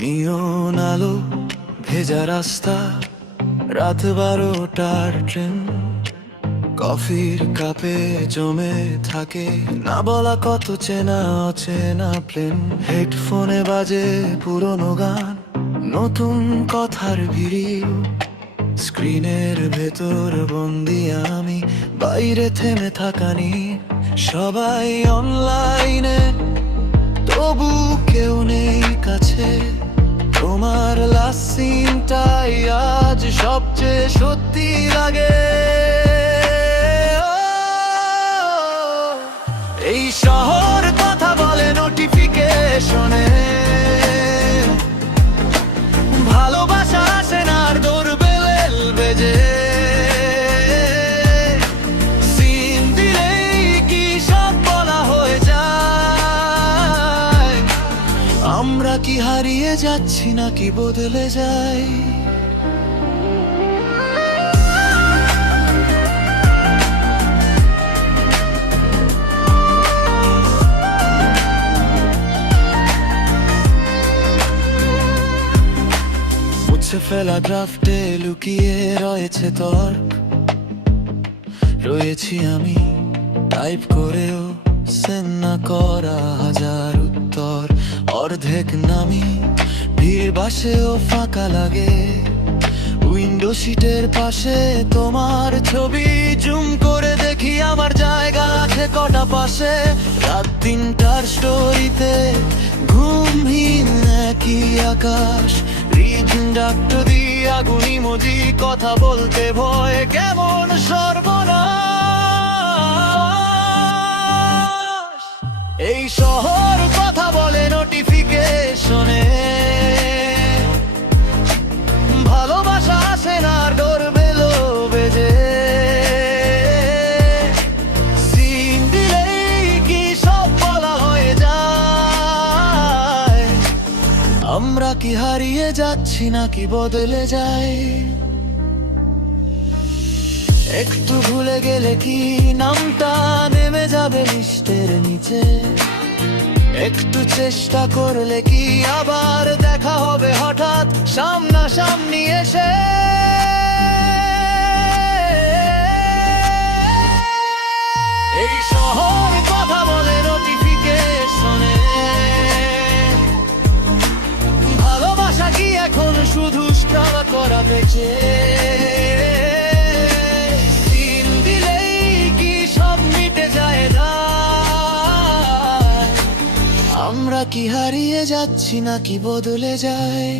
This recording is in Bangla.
নিয়ন আলো, ভেজা রাস্তা, রাত 12টার ট্রেন, কফির কাপে জমে থাকে না বলা কত চেনা অচেনা প্লেন। হেডফোনে বাজে পুরনো গান, নতুন কথার ভিড়, স্ক্রিনের ভেতর বন্দি আমি, বাইরে থেমে থাকানি। সবাই অনলাইনে, তবু কেউ নেই কাছে। তোমার লাস্ট সিনটাই আজ সবচেয়ে সত্যি লাগে। এই শহর কথা বলে নোটিফিকেশনে, ভালোবাসা আসে না আর ডোরবেল বেজে। সিন দিলেই কি সব বলা হয়ে যায়? আমরা কি হারিয়ে যাচ্ছি নাকি বদলে যাই? মুছে ফেলা ড্রাফটে লুকিয়ে রয়েছে তর্ক, রয়েছি আমি টাইপ করেও সেন্ড না করা হাজার উত্তর। অর্ধেক নামি, ভিড় বাসেও ফাঁকা লাগে। উইন্ডো সিটের পাশে তোমার ছবি জুম করে দেখি আমার জায়গা আছে কটা পাশে। রাত 3টার স্টোরিতে ঘুমহীন একই আকাশ, ডাক্তার দিয়ে আগুনি মজি, কথা বলতে ভয় কেমন সর্বনাশ। এই শহর কথা বলে নোটিফিকেশনে, ভালোবাসা আসে না ডোরবেল বেজে। সিন দিলেই কি সব বলা হয়ে যায়? আমরা কি হারিয়ে যাচ্ছি নাকি বদলে যাই? একটু ভুলে গেলে কি নামটা নেমে যাবে লিস্টের নিচে? একটু চেষ্টা করলে কি আবার দেখা হবে হঠাৎ সামনাসামনি এসে? এই শহর কথা বলে নোটিফিকেশনে, ভালোবাসা কি এখন শুধু স্ট্রাগ করা বেঁচে? দিন দিলেই কি সব মিটে যায় না? আমরা কি হারিয়ে যাচ্ছি নাকি বদলে যায়?